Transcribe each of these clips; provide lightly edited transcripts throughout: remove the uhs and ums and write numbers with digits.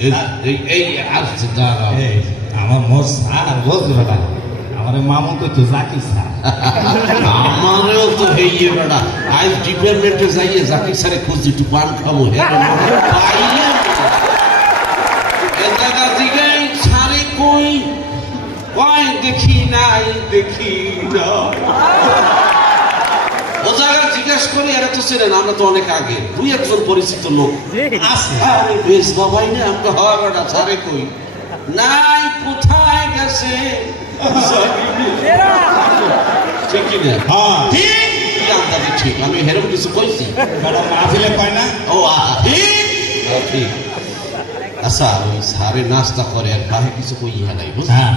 এই আসছে দাঁড়াও, আমার মোর স্যার বুঝলো বেটা, আমার মামুন তো তুই জাকির স্যার। আমারও তো হইয়ে বেড়া, আজ ডিপার্টমেন্টে যাইয়ে জাকির স্যারে খুঁজছি একটু পান খাবো। হ্যাঁ পাইলে এ জায়গা দিকে সারে কই কয় দেখি নাই দেখি না। ও জায়গা জিজ্ঞেস করি এরা তো ছিলেন, আমরা তো অনেক আগে, দুই একজন পরিচিত লোক আছে। আরে বেশ বাবাই না, আমরা হওয়া বেটা সারে কই নাই, কোথায় গেছে ঠিকই না? হ্যাঁ ঠিক, কি আন্দাজে ঠিক? আমি হেরম কিছু কইছি? বেটা মাহফিলে কয় না। ও ঠিক। আচ্ছা ওই সারে নাস্তা করে আর বাহে কিছু কই নাই বুঝলি? হ্যাঁ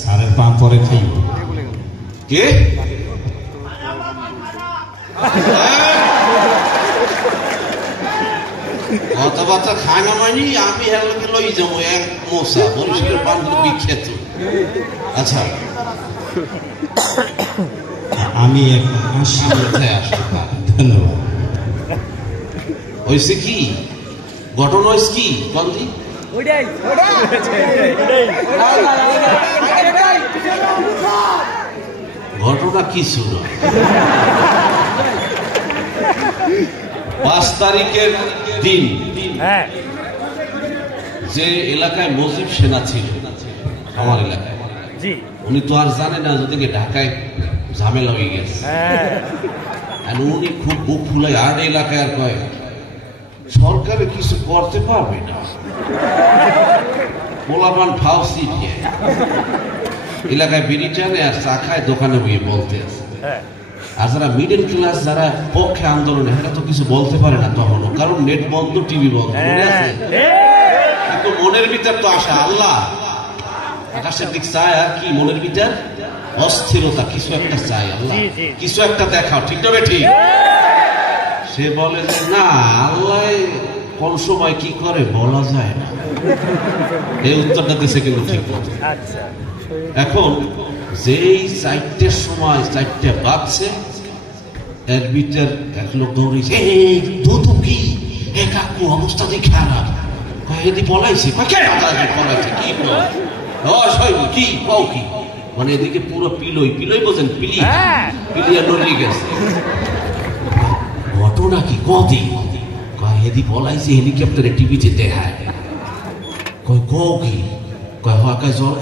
স্যারের পান পরে খাইব। কে কথাবার্তা খায় না মানে আমি হেরলোকে লই যাবো এক মশা বরিশালের পানগুলো বিখ্যাত। আচ্ছা আমি এখন আসি। কোথায় আসো? ধন্যবাদ। হয়েছে কি ঘটনা হয়েছে কি বন্দি? ঘটনা কিছু না, 5 তারিখের দিন যে এলাকায় মজিব সেনা ছিল আমার এলাকায়, উনি তো আর জানে না যদি ঢাকায় ঝামেলা হয়ে গেছে। উনি খুব বুক ফুলাই আর এলাকায় আর কয় সরকারে কিছু করতে পারবে না, পোলাপান ফাউসি দিয়ে এলাকায় বিড়ি টানে আর চা খায় দোকানে গিয়ে বলতে আছে। আর যারা মিডল ক্লাস যারা পক্ষে আন্দোলনে এরা তো কিছু বলতে পারে না তখনও, কারণ নেট বন্ধ, টিভি বন্ধ, কিন্তু মনের ভিতর তো আশা, আল্লাহ আকাশের দিক চায় আর কি, মনের ভিতর অস্থিরতা, কিছু একটা চাই, আল্লাহ কিছু একটা দেখাও, ঠিক না ঠিক? সে বলে যে না, আল্লাহ কোন সময় কি করে বলা যায় না, এই উত্তরটা দিছে কিন্তু ঠিক মতো। এখন যেই 4টের সময় 4টে বাজছে, এর ভিতর এক লোক দৌড়েছে, কি এ কাকু অবস্থা দিয়ে খারাপ, এদি পলাইছে, পলাইছে কি কি কও কি, মানে এদিকে পুরো পিলই পিলই বোঝেন, পিলিয়া নড়িয়ে গেছে। ঘটনা কি কদি এদি পলাইছে, হেলিকপ্টারে টিভিতে দেখায়, কয় কও কি,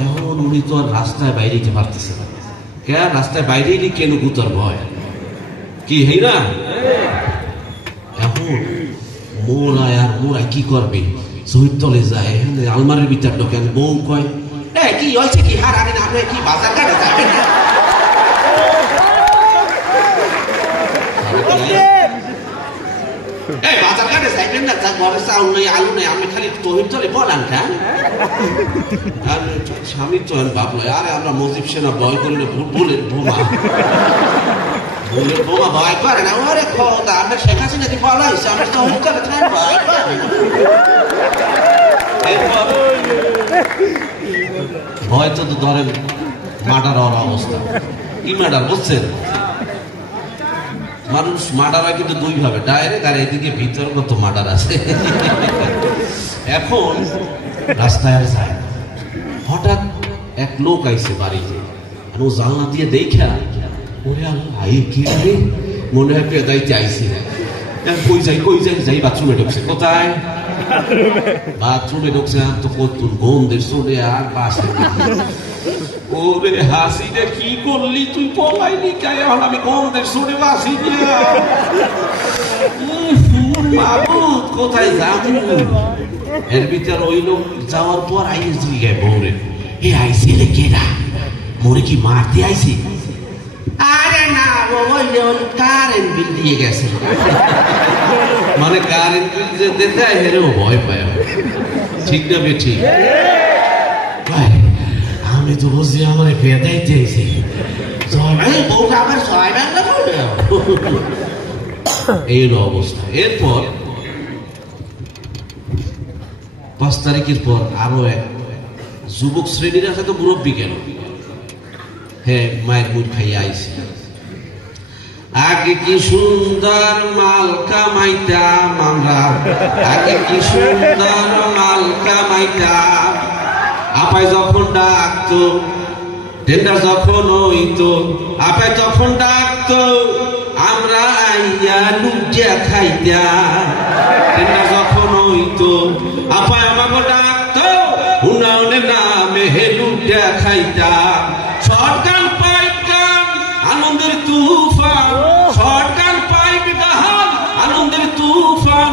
এখন উনি তো আর রাস্তায় বাইরে যেতে পারতেছে না, কে রাস্তায় বাইরে কেন গুতার ভয় কি হেই না। এখন মোড়ায় আর মোড়ায় কি করবে, শহীদ তলে যায়, আলমারির ভিতর ঢোকেন, বউ কয় কি হয়েছে কি, হার আনি না আপনি কি বাজার কাটে যাবেন না? বাজার কাটে যাইবেন না, ঘরে চাউল নেই আলু নেই, আমি খালি তহির তলে বলান কেন? স্বামী তো ভাবলো আরে আমরা মজিব সেনা ভয় করলে বুলেট বোমা, বুলেট বোমা ভয় করে না, ওরে খোদা আমরা শেখ হাসিনা কি বলা হয়েছে, আমরা তহির তলে ভয় পাবে। এরপর হয়তো তো ধরেন মার্ডার হওয়ার অবস্থা, কি মার্ডার বুঝছেন? মানুষ মার্ডার হয় কিন্তু দুই ভাবে, ডাইরেক্ট আর এদিকে ভিতর কত মার্ডার আছে। এখন রাস্তায় আর যায় না, হঠাৎ এক লোক আইছে বাড়িতে, ও জানলা দিয়ে দেখা, ওরে আল্লাহ কি রে, মনে হয় পেদাইতে আইছি না, কই যাই কই যাই, যাই বাথরুমে ঢুকছে, কোথায় বাথরুমে ঢুকছে, আর তো কতুন গন্ধের চলে আর বাসে, ওরে হাসি রে কি করলি তুই, পলাইলি কে, এখন আমি গন্ধের চলে বাসি মাবুদ কোথায় যাবো। এর ভিতর ওই লোক যাওয়ার পর আইএস জিগায় বউরে, এ আইসি রে কেডা, মোরে কি মারতে আইসি? আরে না ওই কারেন্ট বিল দিয়ে গেছে, মানে কারেন্ট বিল যে দিতে হেরেও ভয় পায়, ঠিক না বে ঠিক? আমি তো বুঝছি আমার পেদাইতে আইসি, বউটা আমার ছয় বাংলা বলবে, এই হলো অবস্থা। এরপর 5 তারিখের পর আরো এক যুবক শ্রেণীর আছে, তো মুরব্বী গেল, হ্যাঁ মায়ের মুখ খাইয়া আইসি, আগে কি সুন্দর মাল কামাইতাম আমরা, আগে কি সুন্দর মাল খাইতাম আপায় যখন ডাকতো টেন্ডার যখন হইতো আপায় যখন ডাকতো আমরা আইয়া লুটিয়া খাইতাম টেন্ডার যখন হইতো আপায় আমাকে ডাকতো উন্নয়নের নামে হে লুটিয়া খাইতাম শর্টগান পাইপ গান আনন্দের তুফান শর্টগান পাইপ গান আনন্দের তুফান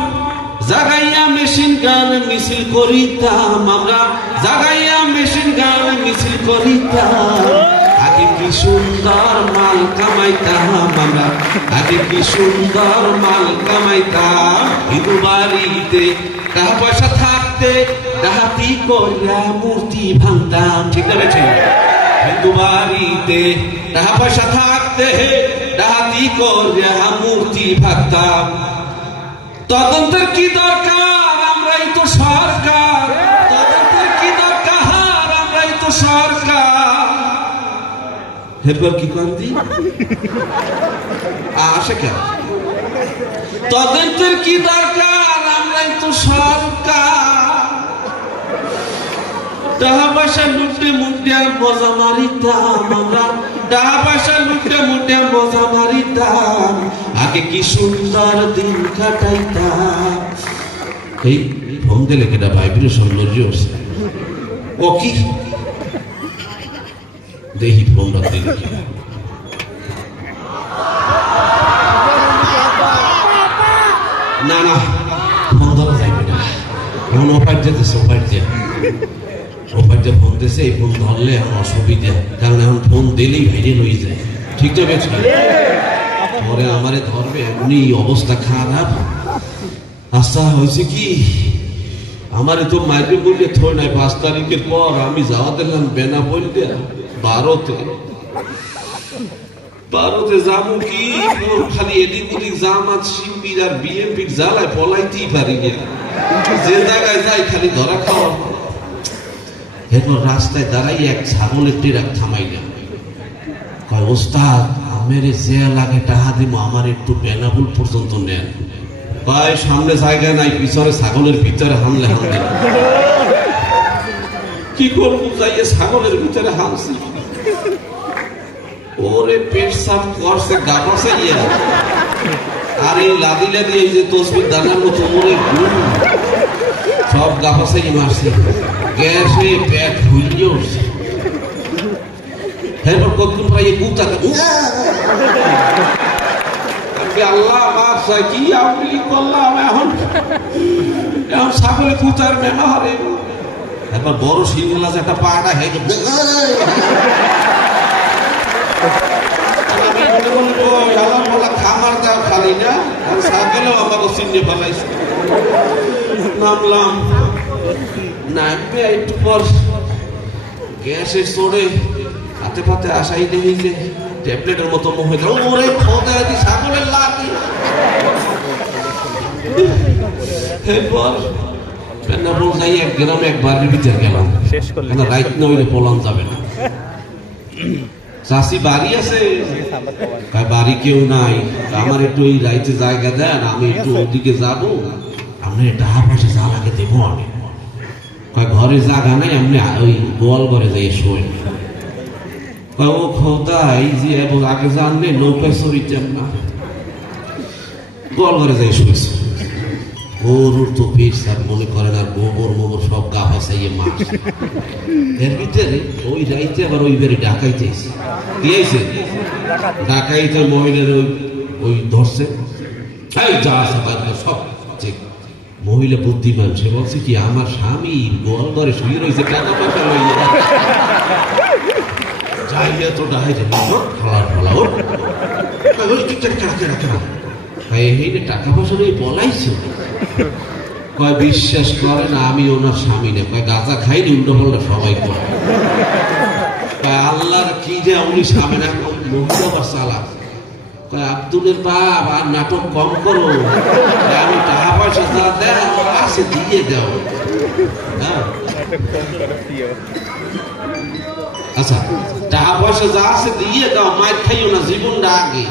জাগাইয়া মেশিন গান মিছিল করিতাম আমরা জাগাইয়া মেশিন গান মিছিল করিতাম আগে কি সুন্দর মাল কামাইতাম আমরা আগে কি সুন্দর মাল কামাইতাম হিন্দু বাড়িতে টাকা পয়সা থাকতে ডাহাতি করিয়া মূর্তি ভাঙতাম ঠিক না বেঠিক হিন্দু বাড়িতে টাকা পয়সা থাকতে ডাহাতি করিয়া মূর্তি ভাঙতাম তদন্তের কি দরকার আমরাই তো সরকার তদন্তের কি দরকার আমরাই তো সরকার এরপর কি কান্দি আসে কেন তদন্তের কি দরকার আমরাই তো সরকার টাকা পয়সা লুটে মুটে মজা মারিতাম আমরা টাকা পয়সা লুটে মুটে মজা মারিতাম আগে কি সুন্দর দিন কাটাইতাম এই ফোন দিলে কেটা ভাইব্রেশন সৌন্দর্য ও কি দেখি ফোনটা দিলে না না ফোন ধরা যাইবে না এখন ওপার যেতেছে ওপার যে ফোন দিয়েছে এই ফোন ধরলে এখন অসুবিধা কারণ এখন ফোন দিলেই ভাইরাল হয়ে যায় ঠিক তো বেশ পরে আমারে ধরবে এমনি অবস্থা খারাপ আচ্ছা হয়েছে কি আমারে তো মাইকে বললে থই নাই 5 তারিখের পর আমি যাওয়া দিলাম বেনা বলতে ভারতে যাবো কি খালি এদিক ওদিক জামাত শিবির আর বিএনপির জ্বালায় পলাইতেই পারি না যে জায়গায় যাই খালি ধরা খাওয়া এরপর রাস্তায় দাঁড়াই এক ছাগলের ট্রাক থামাইলাম কয় ওস্তাদ আমের যে লাগে টাকা দিব আমার একটু বেনাবুল পর্যন্ত নেন কয় সামনে জায়গা নাই পিছনে ছাগলের ভিতরে হামলে কি করবো যাইয়ে ছাগলের ভিতরে হামছি ওরে পেট সাফ করছে গাছে ইয়ে আর এই লাদি লাদি এই যে তসবির দানার মতো মনে সব গাছে মারছে গ্যাসে পেট ফুলিয়ে উঠছে এরপর কতক্ষণ পাইয়ে কুতাকে আল্লাহ মাফ চাই কি আমি করলাম এখন ছাগলে কুতার মেনা হারে একবার বড় সিংহল আছে একটা পাটা হেঁটে খামার দাও খালি না ছাগলেও আমাকে চিনে ফেলাইছে নামলাম নামবে একটু পর গ্যাসে চড়ে হাতে পাতে আসাই দেখি যে ট্যাবলেটের মতো মনে হয় ওরে খোদা দি ছাগলের লাঠি এরপর বেনারোল যাই এক গ্রামে এক বাড়ির ভিতরে গেলাম রাইত না হইলে পলান যাবে না চাষি বাড়ি আছে বাড়ি কেউ নাই আমার একটু ওই রাইতে জায়গা দেন আমি একটু ওদিকে যাবো আপনি টাকা পয়সা যা লাগে দেবো আমি ঘরে জায়গা নাই আপনি ওই গোয়াল ঘরে যাই শোয় ও খোদা এই যে আগে জানলে নৌকায় চড়িতেন না গোয়াল ঘরে যাই শুয়েছে গরুর তো পেট সার মনে করেন আর গোবর মোবর সব গা ফাঁসাইয়ে মাছ এর ভিতরে ওই রাইতে আবার ওই বেড়ে ডাকাইতে দিয়েছে ডাকাইতে মহিলার ওই ধরছে যা আছে সব মহিলা বুদ্ধিমান সে বলছে কি আমার স্বামী গোয়াল ঘরে শুয়ে রয়েছে টাকা পয়সা লইয়া যাইয়া তো ডাকাইতে ফলা ফলা টাকা পয়সা নিয়ে পলাইছে কয় বিশ্বাস করে না আমি ওনার স্বামী না কয় গাঁজা খাইনি উল্টো পাল্টা সবাই করে আল্লাহর কি যে উনি স্বামী না মহিলা বা চালাক কয় আব্দুলের বাপ আর নাটক কম করো আমি টাকা পয়সা যা দেয় আছে দিয়ে দাও আচ্ছা টাকা পয়সা যা আছে দিয়ে দাও মায়ের খাইও না জীবনটা আগে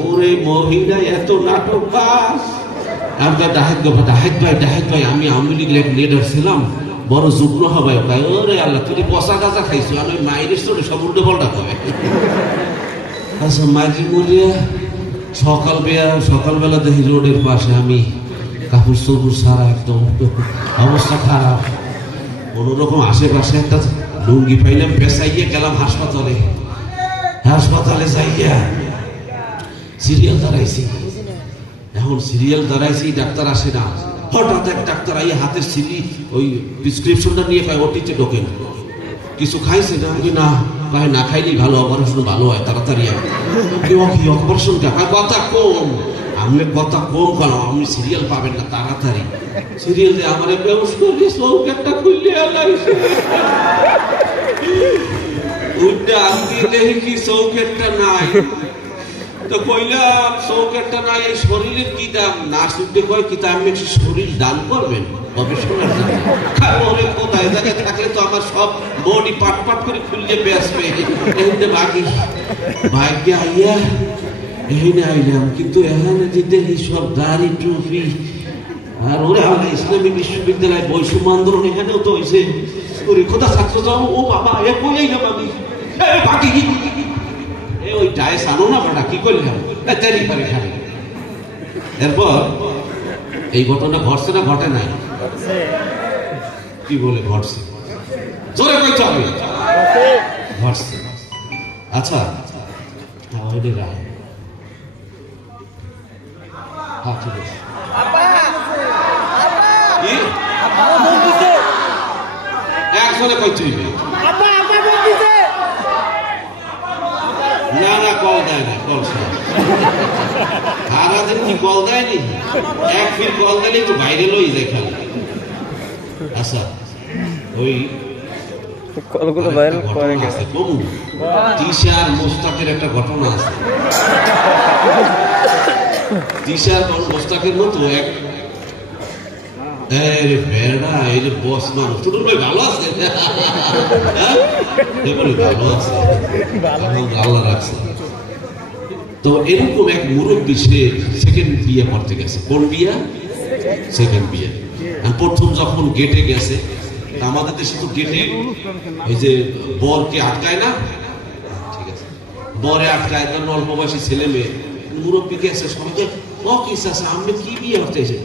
ওরে মহিলা এত নাটক বাস আপনার ডাহেদ ভাই আমি আওয়ামী লীগ লিডার ছিলাম, বড় যুগ্ম হবে। ওরে আল্লাহ, তুই পচা গাছা খাইছো, আর ওই মায়ের চলে সব উল্টো পাল্টা খাবে। আচ্ছা মাঝি মুড়িয়া সকালবেলা দেখি রোডের পাশে আমি কাপড় চোপড় সারা একদম অবস্থা খারাপ। কোনোরকম আশেপাশে একটা লুঙ্গি পাইলাম, পেঁচাইয়ে গেলাম হাসপাতালে যাইয়া সিরিয়াল দাঁড়াইছি। এখন সিরিয়াল দাঁড়াইছি, ডাক্তার আসে না। হঠাৎ এক ডাক্তার আইয়া হাতের সিরি ওই প্রেসক্রিপশনটা নিয়ে খায়, ওটিতে ঢোকেন। কিছু খাইছে না? না খাইলেই ভালো, অপারেশন ভালো হয় তাড়াতাড়ি। অপারেশন কথা কম, আমি কথা কম কেন? আপনি সিরিয়াল পাবেন না তাড়াতাড়ি। সিরিয়াল দিয়ে আমার বেউস করলে চৌকেটটা খুললে উঠতে আসতে দেখি কি চৌকেটটা নাই। তো কইলাম চৌকেটটা নাই, এই শরীরের কি দাম? নার্স উঠতে কয় কি তা আপনি শরীর দান করবেন গবেষণার জন্য? কোথায় জায়গায় থাকলে তো আমার সব বডি পাট করে খুললে বেসবে। এখানে ভাগ্যে আইয়া এখানে আইলাম, কিন্তু এখানে দিতে সব দাড়ি টুপি। আর ওরে আমরা ইসলামী বিশ্ববিদ্যালয় বৈষম্য আন্দোলন এখানেও তো হয়েছে। কোথা ছাত্র যাও, ও বাবা এ কই আইলাম আমি বাকি ওই ডায়েস আনো না বেটা, কি করলাম তেরি করে খাবে। এরপর এই ঘটনা ঘটছে না ঘটে নাই? কি বলে ঘটছে? জোরে কইতে হবে ঘটছে। আচ্ছা ওইটা রায়, হ্যাঁ ঠিক আছে। একজনে কইতে হইবে না, কল দেয় না, কল সারাদিন কি কল দেয়নি? এক ফির কল দিলেই তো বাইরে লই যায় খালি। আচ্ছা ওই কলগুলো ভাইরাল করে গেছে কমু তিশার মোস্তাকের একটা ঘটনা আছে। তিশার মোস্তাকের মতো এক বস মানুষ ছোট ভাই ভালো আছে, ভালো আছে, আল্লাহ রাখছে। তো এরকম এক মুরব্বী সে সেকেন্ড বিয়ে করতে গেছে। কোন বিয়ে? সেকেন্ড বিয়ে। প্রথম যখন গেটে গেছে, আমাদের দেশে তো গেটে ওই যে বরকে আটকায় না, ঠিক আছে, বরে আটকায়, তার অল্প বয়সী ছেলে মেয়ে। মুরব্বী গেছে, সবাইকে আমি কি বিয়ে করতে এসে,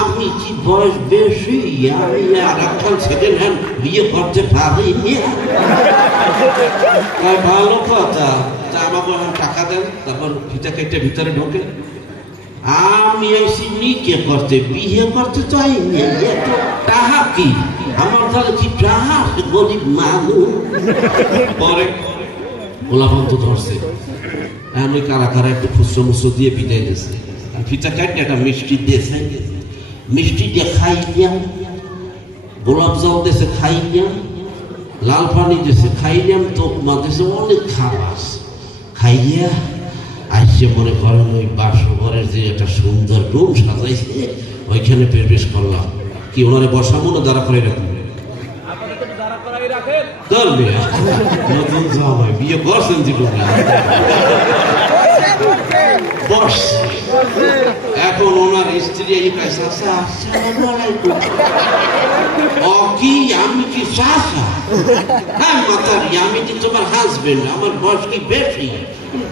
আমি কি বয়স বেশি, আমি আর এখন সেকেন্ড হ্যান্ড বিয়ে করতে পারি? ভালো কথা, তা আমাকে এখন টাকা দেন, তারপর ফিতা কেটে ভিতরে ঢোকে। আমি এসে নিকে করতে, বিয়ে করতে চাই টাকা কি আমার তাহলে কি টাকা? গরিব মানুষ। পরে গোলাপন্ত ধরছে, আমি কারা একটু খুচরো মুচরো দিয়ে বিদায় দিয়েছে। ফিতা কাটতে একটা মিষ্টি দিয়েছে, মিষ্টি দিয়ে খাইলাম, গোলাপ জল দিয়েছে খাইলাম, লাল পানি দিয়েছে খাইলাম, তোকমা দিয়েছে, অনেক খাবাস খাইয়া আসছে। মনে করেন ওই বাসঘরের যে একটা সুন্দর রুম সাজাইছে, ওইখানে প্রবেশ করলাম। কি ওনারে বসাবো না দাঁড়া করে রাখবো? নতুন জামাই বিয়ে করছেন জীবন বস। এখন ওনার স্ত্রী এই কাছে কি আমি কি চাষা? হ্যাঁ মাতারি, আমি কি তোমার হাজবেন্ড, আমার বয়স কি বেশি?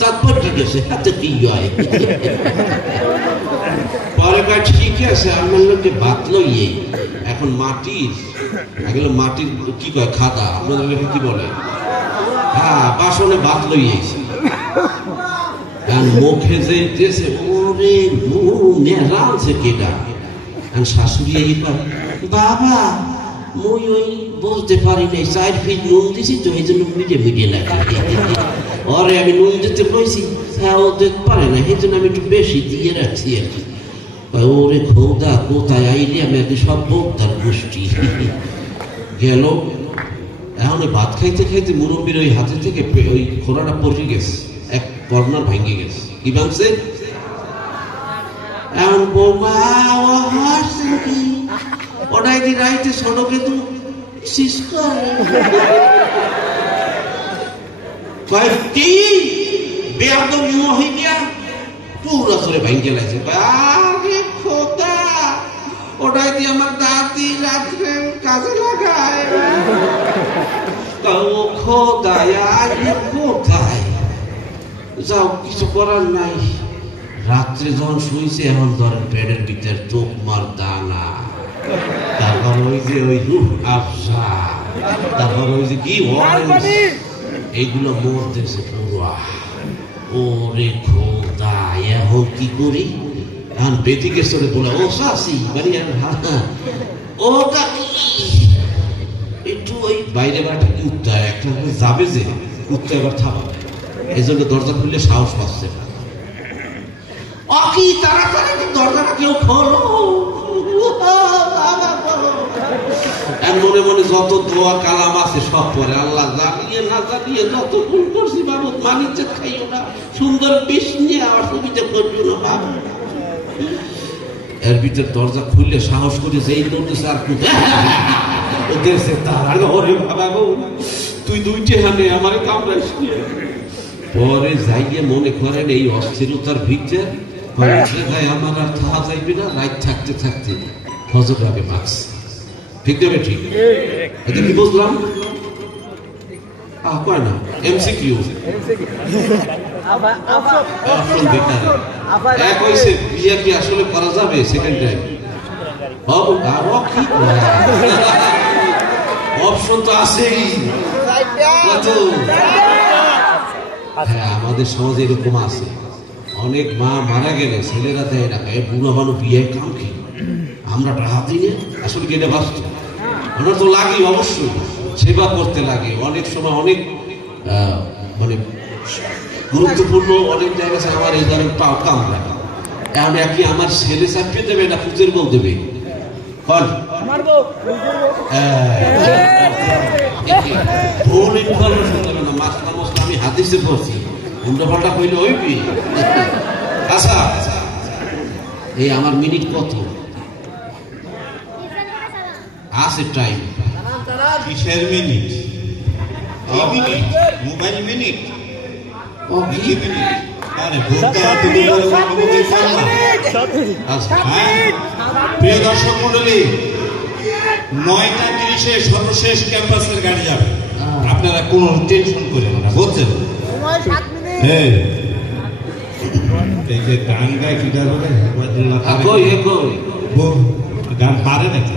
তারপর ঠিক আছে, হাতে কি হয়? পরে কাজ শিখে আছে, আমার লোকে বাতলো ইয়ে। এখন মাটির এগুলো মাটির কি কয় খাদা, আপনাদের লোকে কি বলে? হ্যাঁ, বাসনে ভাত লইয়েছি, মুখে যে দিয়েছে, ওরে রাঁধছে কেটা? শাশুড়ি এই বাবা মুই ওই বলতে পারি না, 4 ফিট নুন দিছি তো এই জন্য মিডিয়ে লাগে। ওরে আমি নুন দিতে কইছি, হ্যাঁ ও দিতে পারে না, এই জন্য আমি একটু বেশি দিয়ে রাখছি আর কি। ওরে খোদা, কোথায় আইলে আমি আগে সব বোকদার গোষ্ঠী গেল। এখন ওই ভাত খাইতে খাইতে মুরব্বীর ওই হাতে থেকে ওই খোলাটা পড়ে গেছে, এক কর্নার ভেঙে গেছে। কি ভাঙছে? এখন বৌমা ওটাই দিন রাইতে সড়কে তো শেষ করে কয়েকটি বেয়াদব মহিলা পুরা সরে ভেঙে লাগছে। আরে খোদা, ওটাই দিয়ে আমার দাদি রাত্রে কাজে লাগায়। ও খোদায় কোথায় যাও, কিছু করার নাই। রাত্রে যখন শুইছে এখন ধরেন পেটের ভিতরে চোখ মার দানা, তারপর ওই যে ওই আফসা, তারপর ওই যে কি এইগুলো মরতেছে পুরা। ওরে খোদা, এখন কি করি? এখন বেদিকে চলে বলে ও শাসি মানে ও কাকি একটু ওই বাইরে একটা কুত্তা একটা যাবে যে কুত্তা এবার থামা, এই জন্য দরজা খুললে সাহস পাচ্ছে না। অকি তাড়াতাড়ি দরজাটা কেউ খোলো। মনে মনে যত দোয়া কালাম আছে সব পরে, আল্লাহ জানিয়ে না জানিয়ে যত ভুল করছি বাবু মানিতে খাইও না, সুন্দর বেশ নিয়ে অসুবিধা করছো না বাবু। এর ভিতরে দরজা খুললে সাহস করে যেই দৌড়তেছে আর দেখছে তার ওরে বাবা গো তুই দুইটে হানে আমার কামড়াইস। পরে যাইয়ে মনে করেন এই অস্থিরতার ভিতরে আমার আর থাকা যাইবে না, রাত থাকতে থাকতে ফজর আগে মাছ। ঠিক দেবে ঠিক এটা কি বুঝলাম? কয় না এমসিকিউ এক হয়েছে বিয়ে কি আসলে করা যাবে সেকেন্ড টাইম? অপশন তো আছেই। হ্যাঁ, আমাদের সমাজে এরকম আছে, অনেক মা মারা গেলে ছেলেরা দেয় না, বুড়ো মানুষ বিয়ে কাম কি আমরা টাকা দিই আসলে কেটে বাঁচত। ওনার তো লাগে অবশ্যই সেবা করতে লাগে, অনেক সময় অনেক মানে গুরুত্বপূর্ণ অনেক জায়গা আছে আমার এই ধরনের কাম লাগে। এখন একই আমার ছেলে চাপিয়ে দেবে না পুজোর বউ দেবে? ভুল ইনফরমেশন দেবে না, মাসলা মশলা আমি হাদিসে পড়ছি, উল্টো পাল্টা কইলে হইবি। আচ্ছা এই আমার মিনিট কত আছে? টাইম কিসের মিনিট? Mobile minute? প্রিয় দর্শক মন্ডলী, 9:30 সর্বশেষ ক্যাম্পাসের গাড়ি যাবে, আপনারা কোনো টেনশন করেন না, বুঝছেন? হ্যাঁ, এই যে গান গায় কি গান গান পারে নাকি?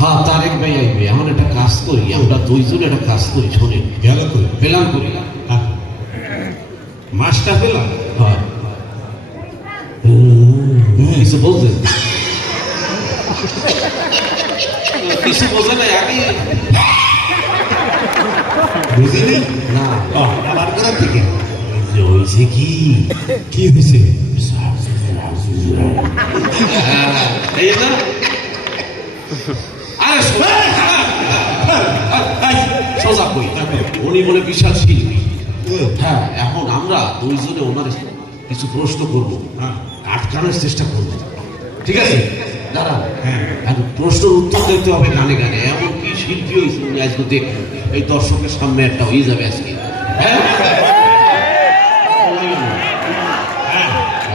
হ্যাঁ, তারেক ভাই আইবে। এখন একটা কাজ করি, আমরা দুইজন একটা কাজ করি, শোনেন। গেল করি পেলাম করি মাছটা পেলাম। হ্যাঁ, কিছু বলতেন? কিছু বোঝে না আগে বুঝিনি না। আবার কোথা থেকে হয়েছে? কি হয়েছে? এই না সোজা কই, উনি বলে বিশাল শিল্পী। হ্যাঁ, এখন আমরা দুইজনে ওনার কিছু প্রশ্ন করবো, আটকানোর চেষ্টা করবো, ঠিক আছে? দাঁড়া, প্রশ্নের উত্তর দিতে হবে গানে গানে। এমন কি শিল্পী হয়েছে উনি আজকে দেখুন, এই দর্শকের সামনে একটা হয়ে যাবে আজকে। হ্যাঁ,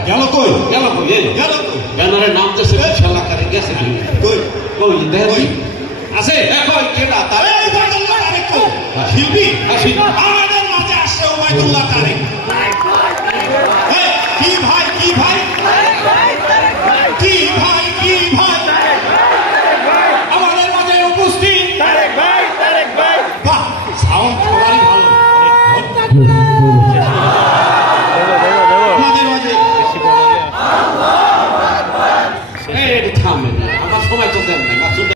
গেল কই? গেল কই? গেল কই? ব্যানারে নামতেছে বিশাল আকারে, গেছে কই? কই দেখি আছে? শিল্পী আমাদের মাঝে আসছে ওবায়দুল্লাহ তারেক। কি ভাই, কি ভাই, কি ভাই, কি ভাই আমাদের মাঝে উপস্থিত। বাহ, সাউন্ড সবারই ভালো।